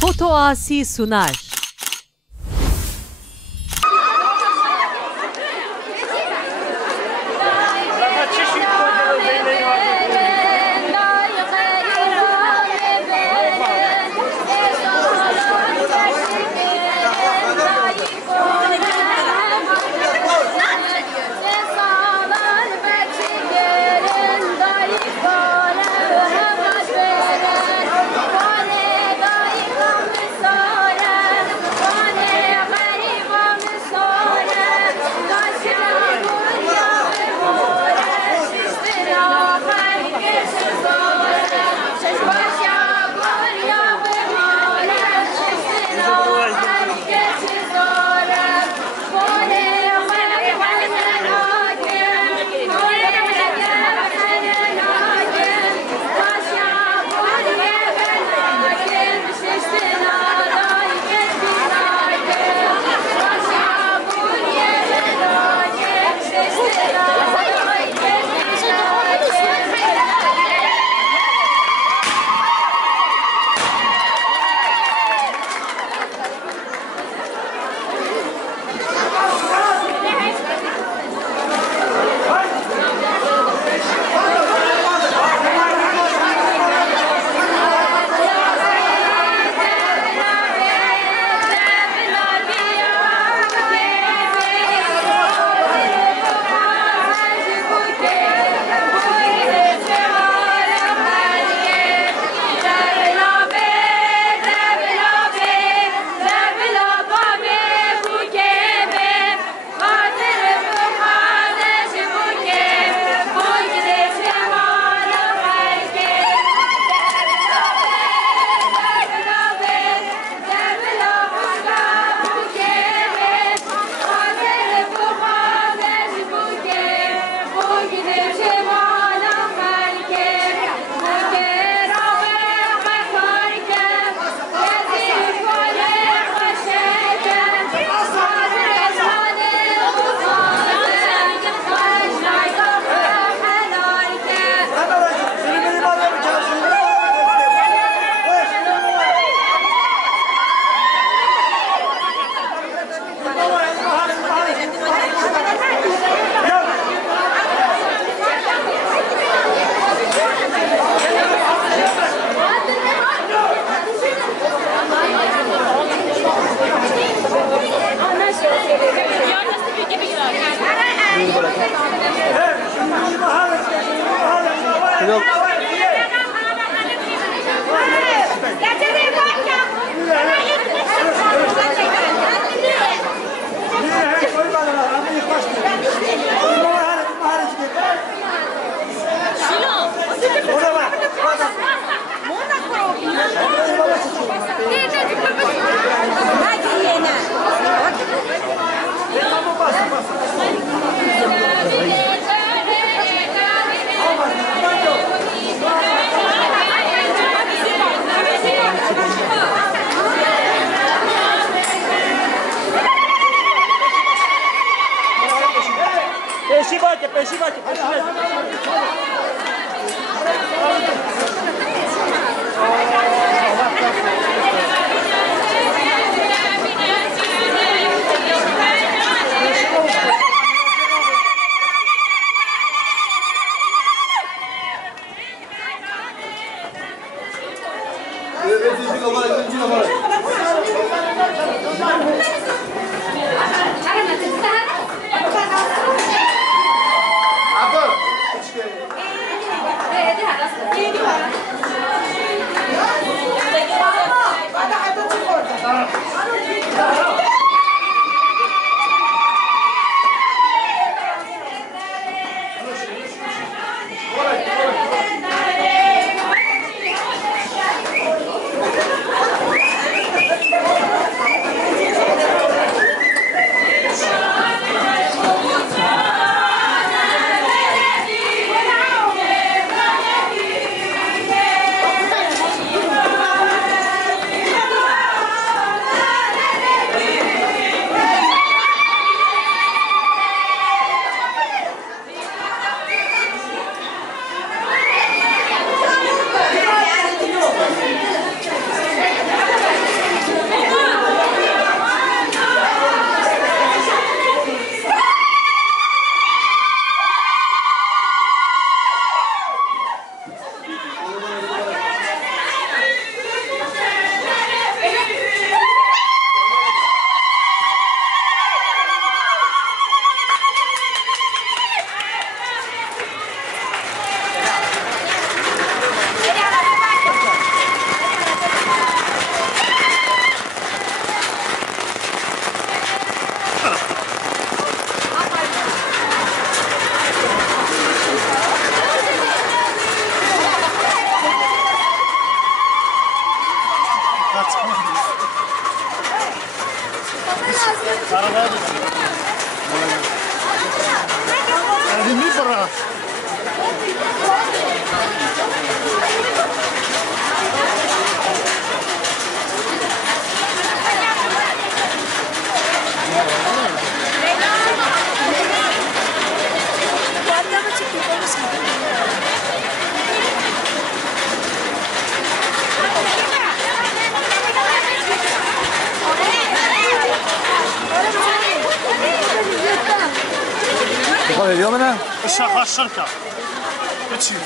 Foto Asi sunar. خب اليوم الشركة بتشيل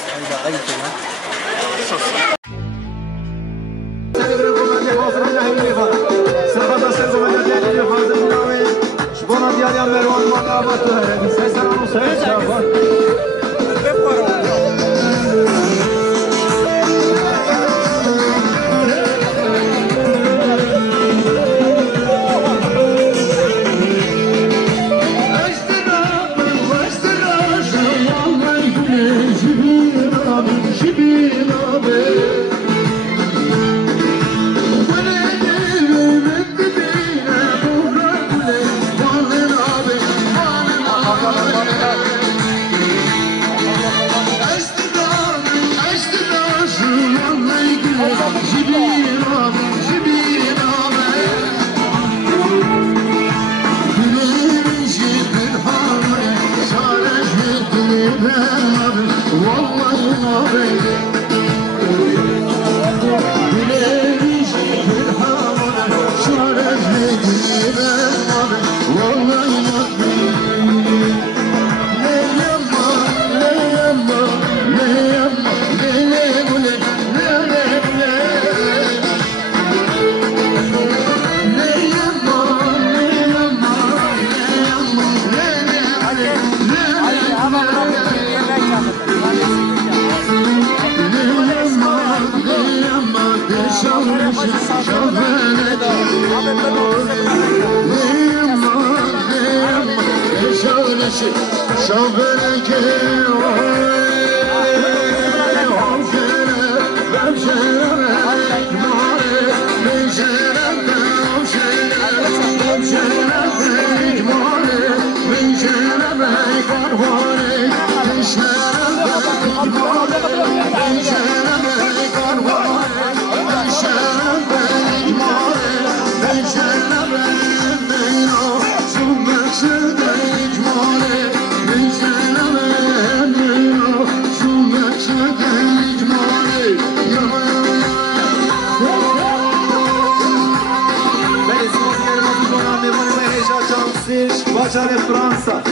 فرانسا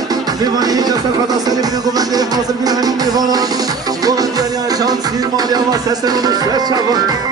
لیوانی جسر خدا سری بینه گوونده حاصل بینه همین لیوانان بولن جریان چند سیر مالی آوا سسر اونو سر چوان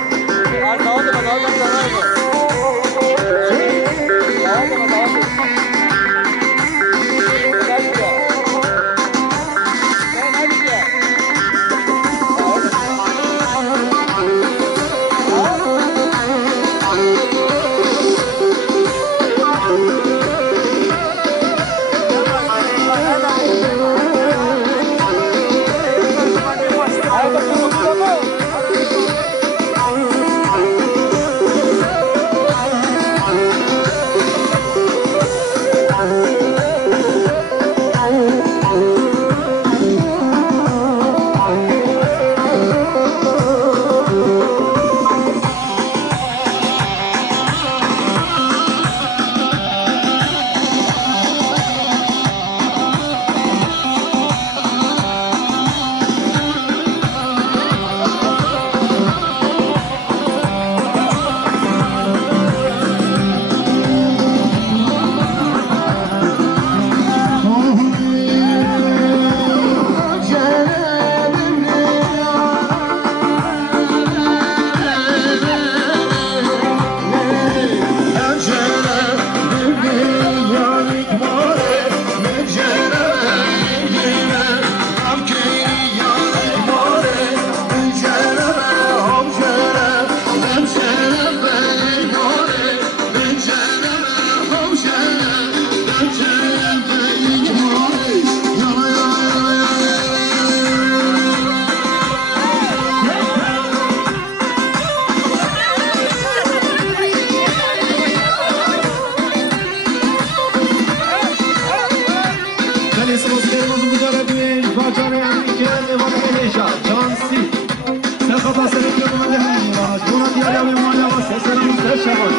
دیالی مالی و سسر مستشفان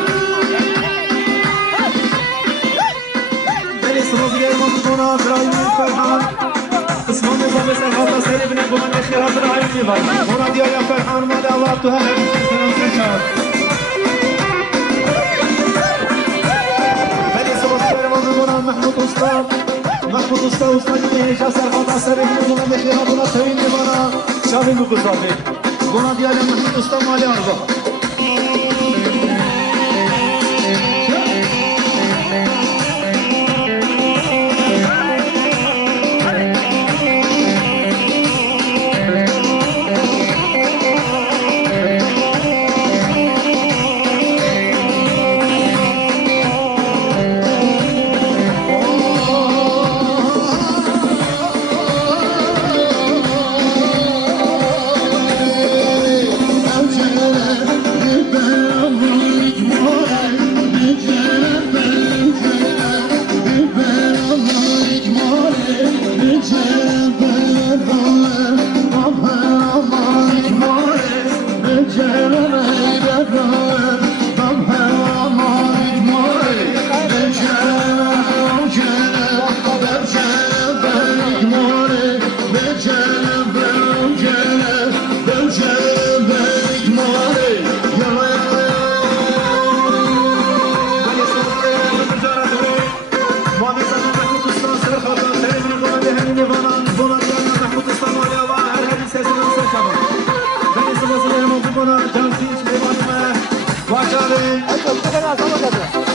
بلی سمازگر مزدونا برای فرحان اسمان نظام سرخاطه سری بینه بلند خیرات رای میبرد مونا دیالی فرحان مالی و تو هر سسر مستشفان بلی سمازگر مزدونا محمود استاد استادی سرخاطه سری بینه بلند خیرات رای میبرد شامل بگذارید گناه دیاری محمود استاد مالی آرزا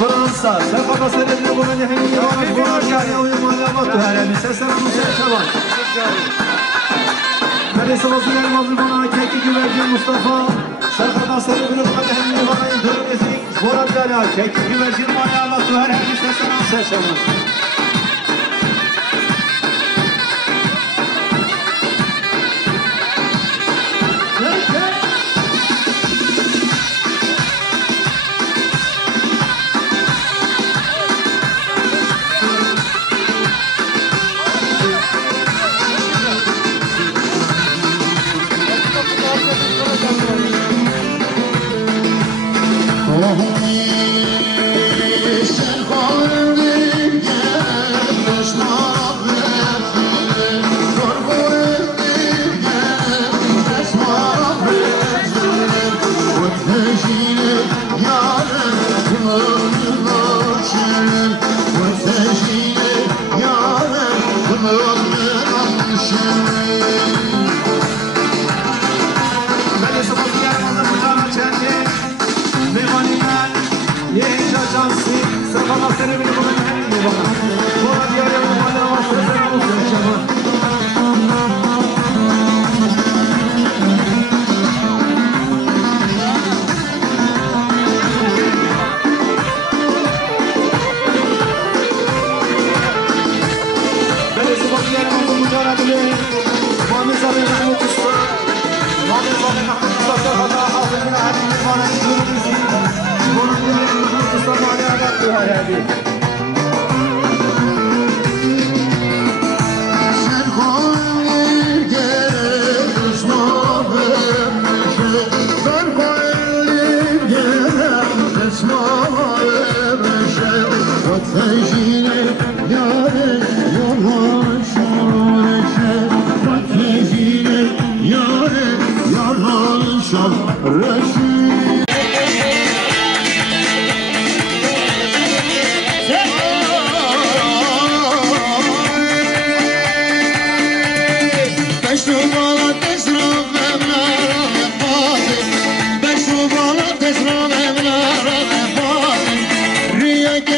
فرنسا سرخطة سرير نقوم نحن يوم بوراجع ويوم علامات هرمي سسر مستشفان مجلس وزير المظلومون كيكي جوارجي مصطفى سرخطة سرير نقوم نحن يوم يدرسي بوراجع كيكي جوارجي علامات هرمي سسر مستشفان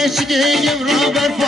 Geçtiğim Robert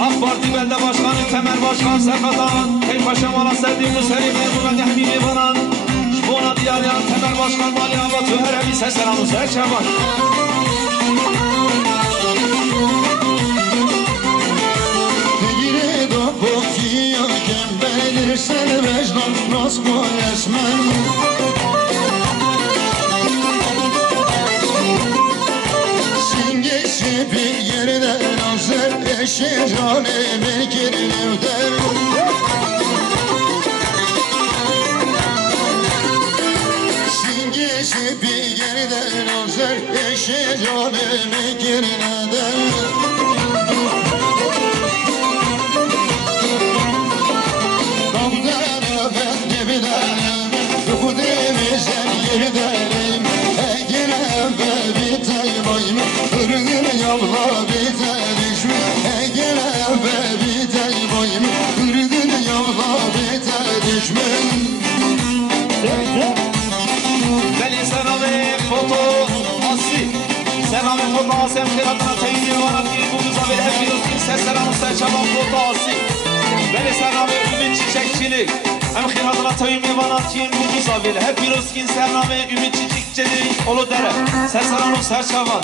AK Parti bende baş başkan Serkatan Tek paşamana sevdiğim Selim'e bugün nehmi mivanan Şbona diyaryan temel başkan Maliya Batı her evi seseranı serçaban Gire da bokiya gembelir sen vecdan nasma esmen Singesi bir yerine nazer eşi canime girilevder Singesi bir yerine nazer eşi canime girilevder Gidelim, gene bir taybayım, ırgın yavla bir tedişmi. Gene bir taybayım, ırgın yavla bir tedişmi. Veli sename foto asli Sename foto asli Emkiratına teyini varan bir bu müzabir hep bir uzun sesleranı serçaban foto asli Veli sename ümit çiçekçilik Emkiratına teyini varan kim bu müzabir hep bir uzun sename ümit çiçekçilik Olu dere sesleranı serçaban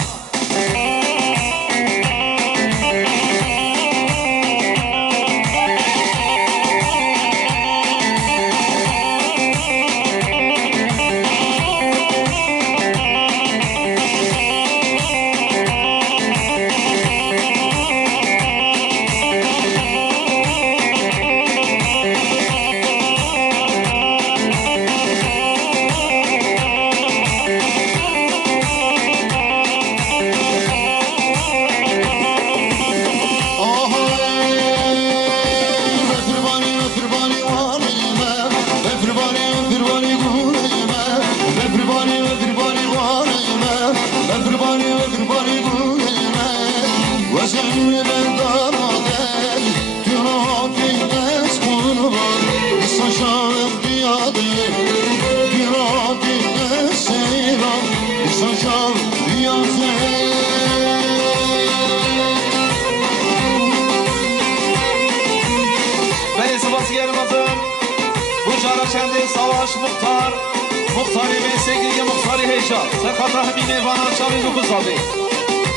Savaş muhtar Muhtari ve sevgili muhtari heyecan Serkata hemi mevana çavi dokuz abi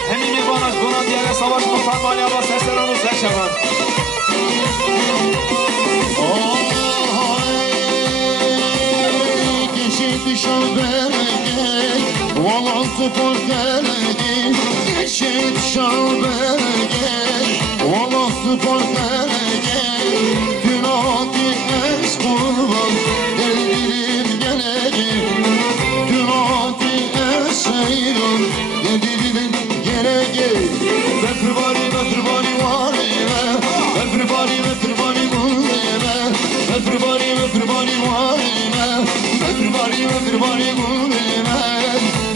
Hemi mevana buna diyere savaş muhtar mali abla sesleranı serçaban Geçit şalberge Valantı portelge Geçit şalberge Valantı portelge Günahı es kurban Deldirim geleceğim Günahı es seyran Deldirim geleceğim Everybody var Everybody var Everybody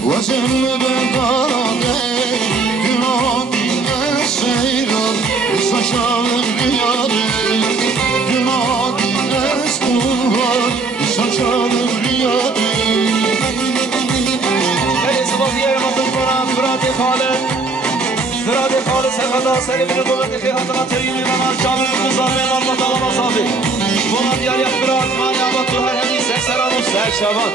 Vazim ben karade Günahı seyran Saçalım rüyadı Günahı eskurlar Saçalım rüyadı Neyse bak yerim adım bana Fırat-ı Khaled Fırat-ı Khaled Serkata Selim'in kuvvetli kıyatına teyini bana Camil Kuzarmen Allah dalamaz abi Buna diyar ya Fırat Mani Abattu her hemi sekseranı serçaban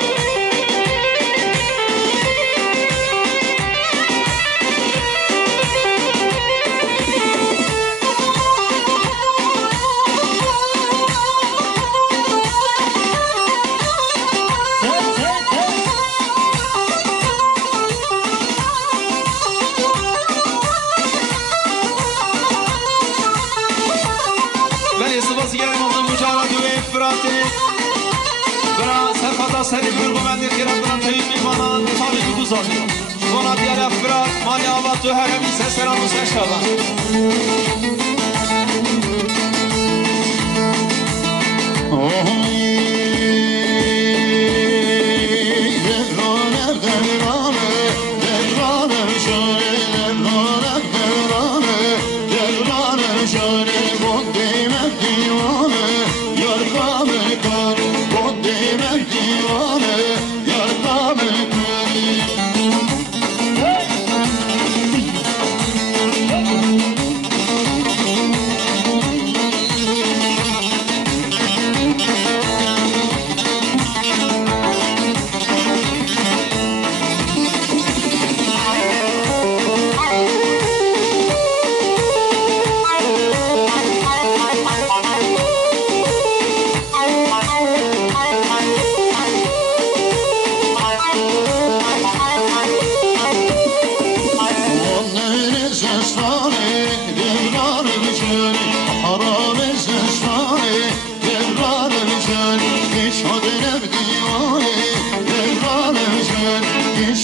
Senin hürgümendi kiratına teyini bana Tabi bu güzel Buna diyar Fırat Mali Abattu her hemi seseranı serçaban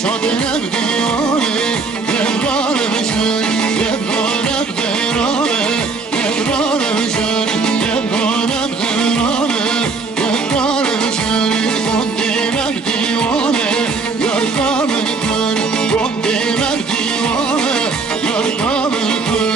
شاد نبدیانه نبران بشن نبرانم دیرانه نبرانم بشن نبرانم دیرانه نبرانم بشن گندی مبدیانه یار کامل کن گندی مبدیانه یار کامل کن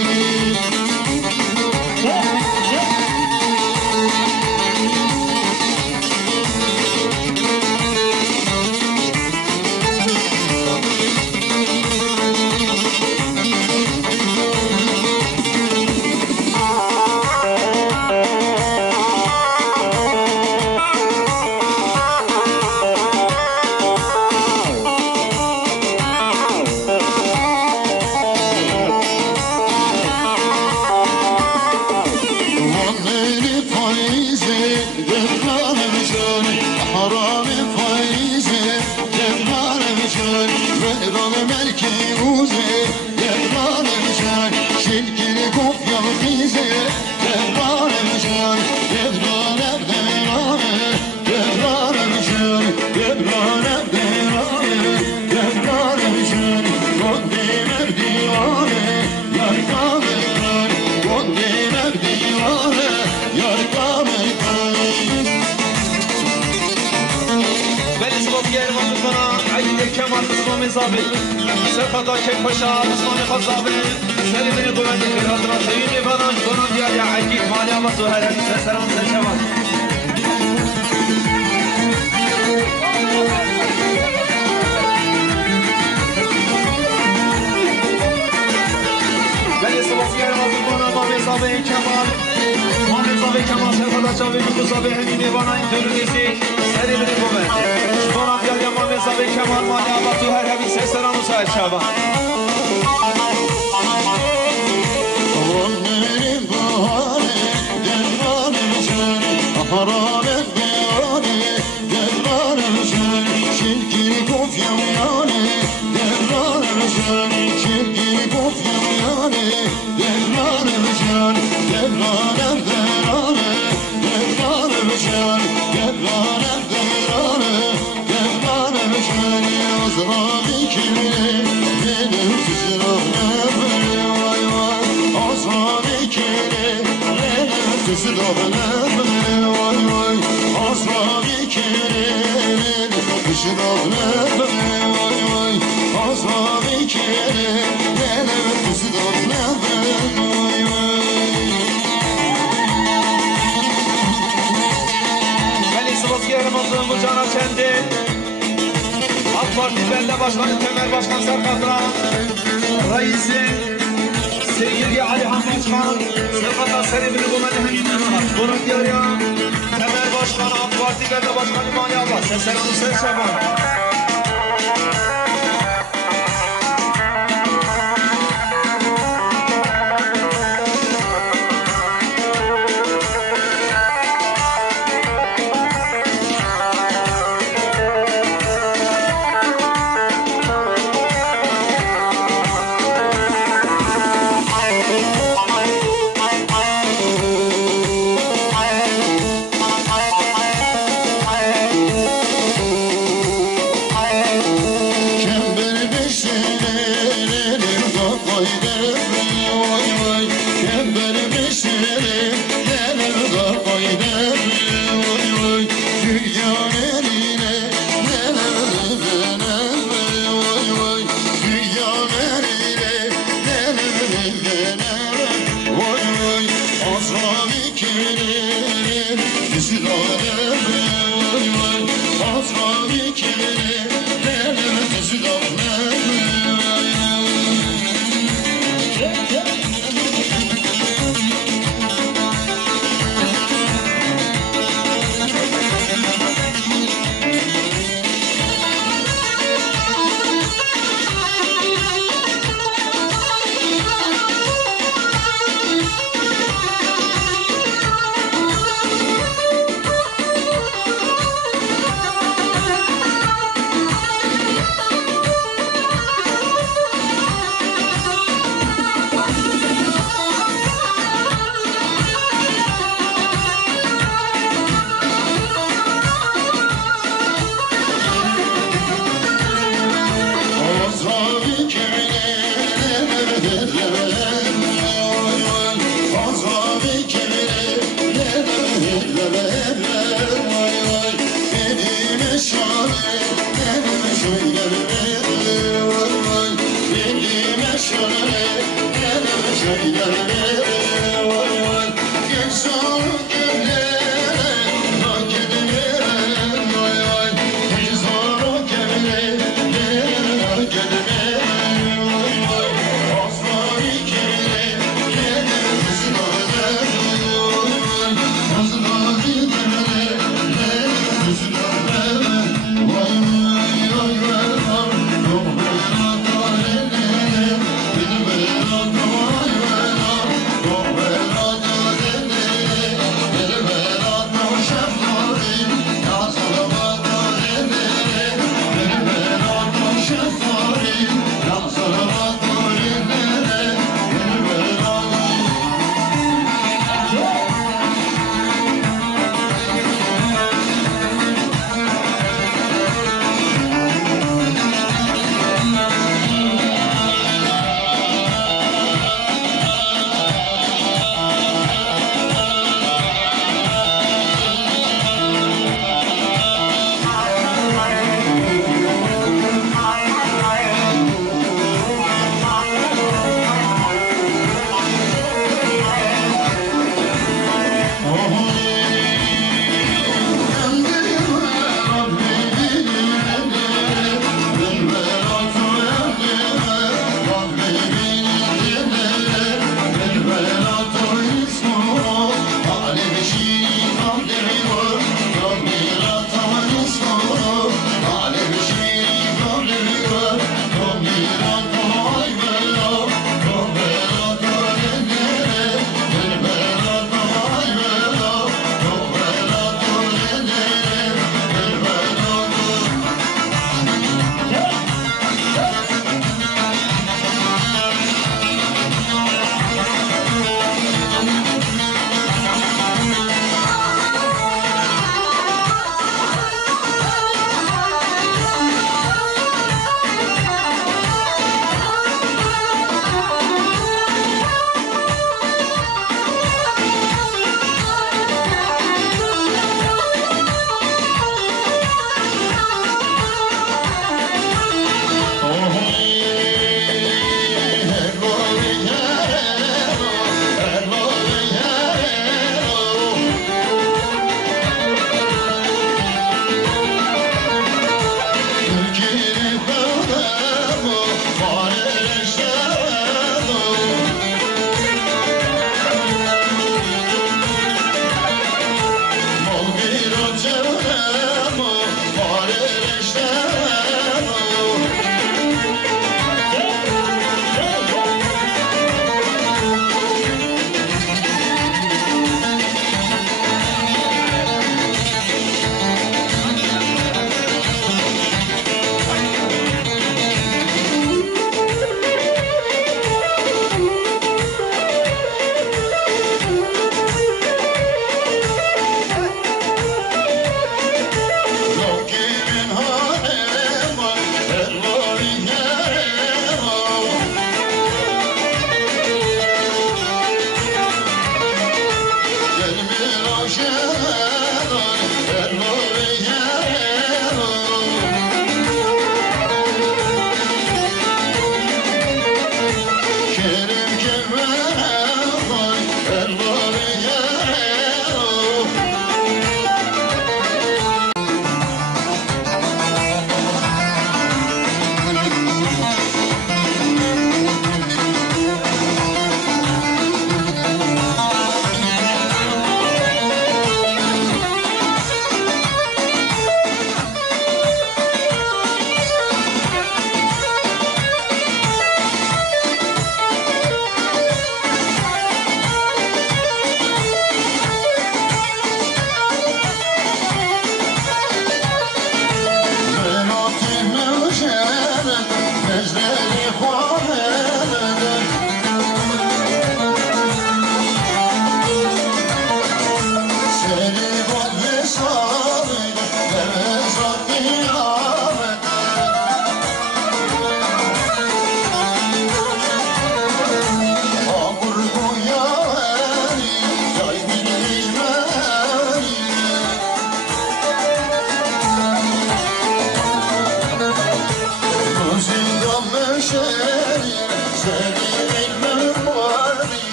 سرخطا كيف فشار عثمان خزابي سلي من قوانين في الهضرة سيدي فنان قنون ديال يا عجيب مالي الله سهلا سلام سلام بلي صباحي يا رب القناة مامي صابي كمال مامي صابي كمال سرخطا شابي بكو صابي حميني فنان تلونيسي سلي من قوانين قنون ديال يا مامي صابي كمال مالي الله سهلا سلام سلام AK Parti Belediye Başkanı Temel Başkan Serkat'la Reisi Sevgili Ali Hamdi Başkan Serkat'la Seribini Gomeli Bunun diyor ya Temel Başkanı AK Parti Belediye Başkanı Mali Allah Selamı Serşaban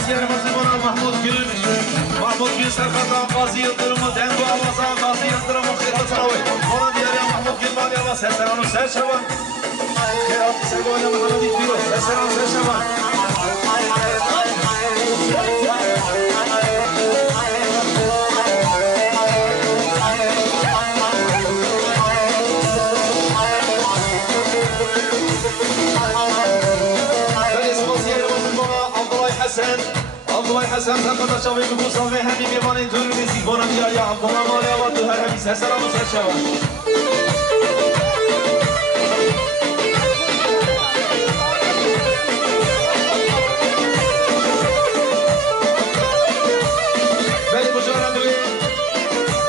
سپاسگزارم از محمود گل سرخطان قاضی یلدرم و دنگ و آوازان قاضی یلدرم و خیرات راوی بانان دیاری محمود گل مالی آواز سرسران و سر شوان خیرات سرگوانی محمدی پیروز سرسران و سر شوان عبدالله حسن سرخطا شاوی بگوزاوی همی میوانی دور ریزی بانم یا عبدالله مالی آباد دو هر همی سرسران و سر شوان بلی بجارندوی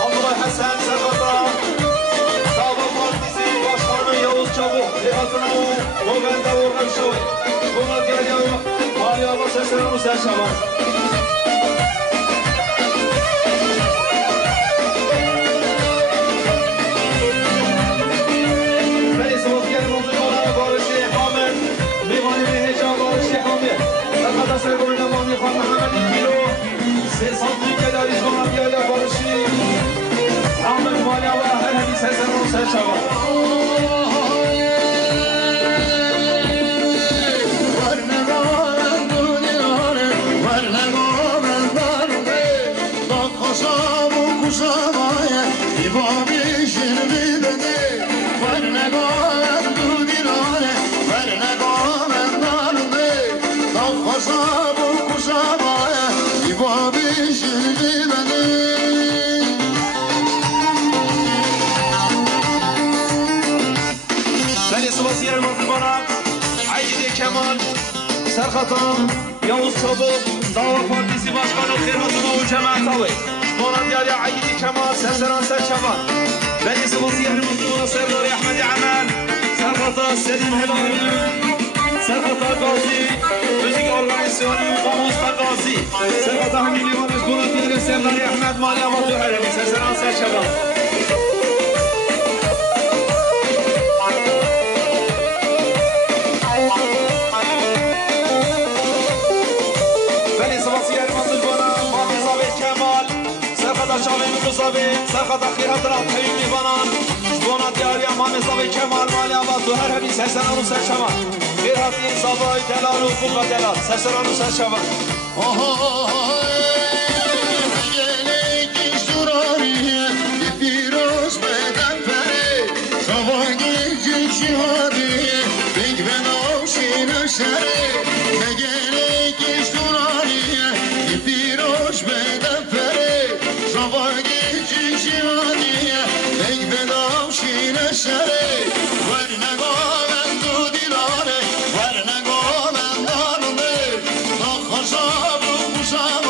عبدالله حسن سرخطا داوا پارتیزی باشخانه یاوز چابو لیغاتنا و بوگنده و غمشوی بوگل گریا مالی آباد سرسران و سر شوان سرگوی نمانی خان محمدی کیلو 300 که داریش با بیایا بارشی حامد مالیا و هر همی سرسن و سر شوا ورنگارم دنیاره ورنگارم دارده با خوشم و کشمایه ایبابی شنوی بده ورنگارم دنیاره ورنگارم دارده با خوشم سپاسگزارم موفقانم عید کمال سرخطان یاوز چابق داوا پارتیزی باشخان و خیرات و جماعت آوی مانندیاری عید کمال سرسران سر شوان بلی سپاسگزارم موفقانم سرداری احمدی عمل سرخطان سلیم هلالی سرخطان قاضی موزیک ارگانیسیونی قاموس قاضی سرخطان همین لیوانش بوناتیاری سرداری احمد مالی آباد دو هرمی سرسران سر شوان سرخطا خیرات را تایید می‌کنند جوانات دیاری امام زاوی کمال مالی آباد دو هر همی سرسران و سر شوان خیرات این زاوی دلال و فوق دلال سرسران و سر شوان گلی زوراریه پیروز بدن پره زواگی جیهادیه بگ به نوشین شره گلی زوراریه پیروز بدن پره زواگی جیهادیه بگ به نوشین شره ورنگارم دو دیلاره ورنگارم دارمه نخوشم و خوشم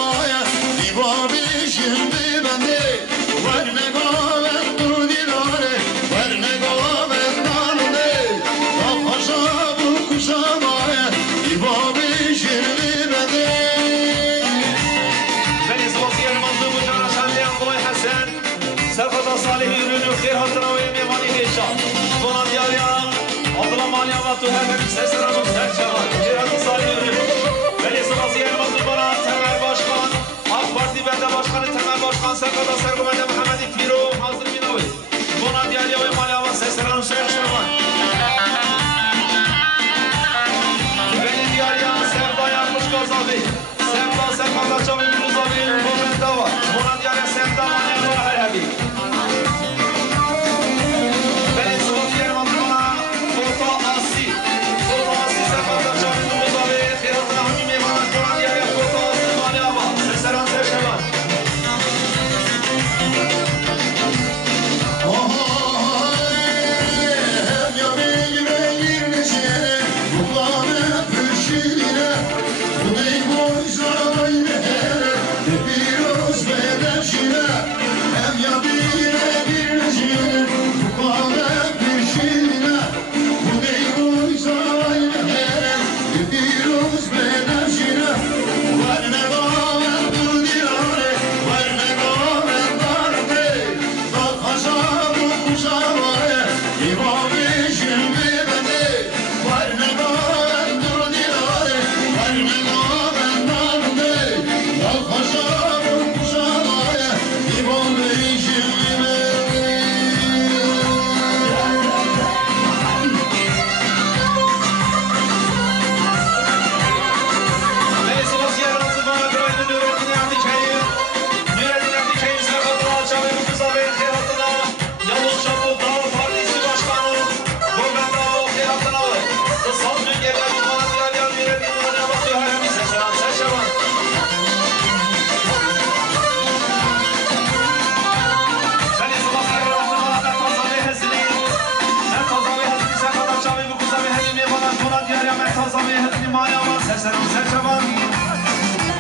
سلام سرچوان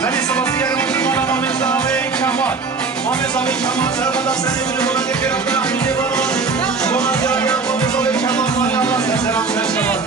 ولی سباسیگر مطلقان مامن زاوی کمال مامن زاوی کمال سرقدا سنی بینه بلنده که رفت نحمیده باران شما دیاریم مامن زاوی کمال مالی الله سلام سرچوان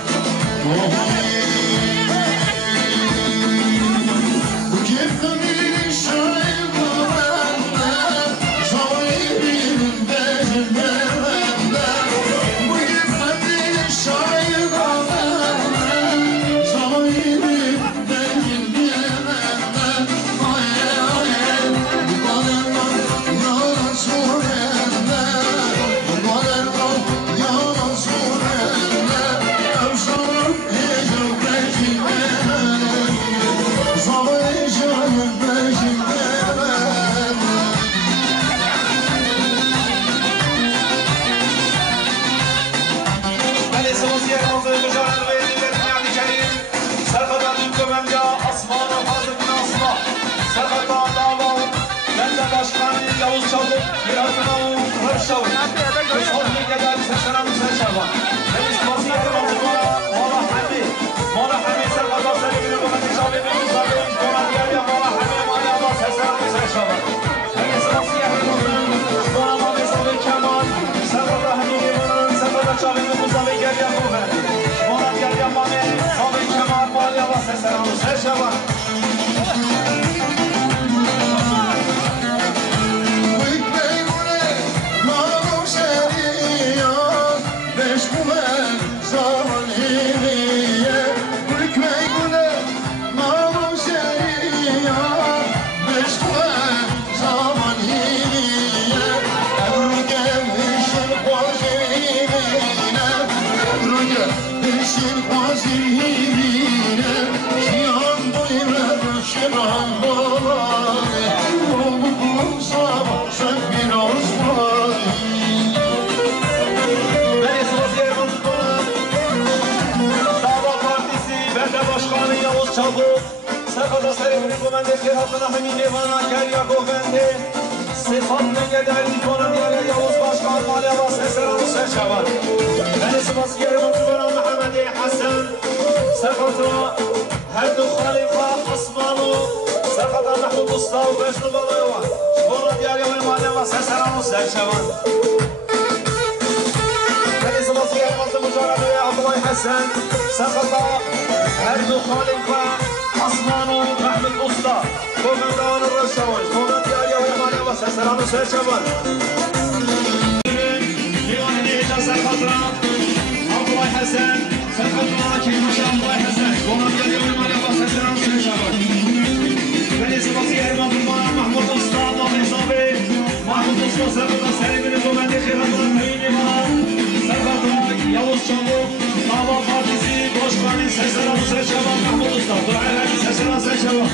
Yavuz Çavuk, Birazına Hırşavuk Son bilgeden seslenem Serşavan Deniz Basiyatı Mazıklara Mola Hami Mola Hami Serkada Selimini Bukati Şavimi Muzavi Kona Diyarya Mola Hami Mayaba Seslenem Serşavan Deniz Basiyatı Mazıklara Kona Mamesavi Kemal Serkada Hamini Bunun Serkada Şavimi Muzavi Gerya Kuven Kona Diyarya Mame Savi Kemal Mayaba Seslenem Serşavan Çabuk, Serkada Selimini Komende Kiratına Hemin Evana Gerya Govende Sıfat Mengeder İkona Diyarya Yavuz Başkan Maliyaba Seseranı Serçavan Beni Sıbaskeri Mutlubaran Mehmedi Hasan Serkada Herdu Khalifa Osmanu Serkada Mahmud Usta ve Beşnu Balayova Şkona Diyarya ve Maliyaba Seseranı Serçavan Beni Sıbaskeri Mutlubaran Abdullah Hasan Serkada Herdu Khalifa Osmanu Mahmud Usta Komandan Rışavaş Komandan Diyarya ve Maliyaba Seseranı Serçavan Divan Neyca Serkadra Abdullah Hasan Serkadra Keymaşa Abdullah Hasan Komandan Diyarya ve Maliyaba Seseranı Serçavan Venesi Vasiye Ermadurman Mahmud Usta Mahmud Zabi Mahmud Usta Serkadra Selimini Komandan Kiratına Teyini Bana Serkadra Yavuz Çavuk Dava Partisi Başkanı Seseranı Serçavan Mahmud Usta Duayla Seseranı Serçavan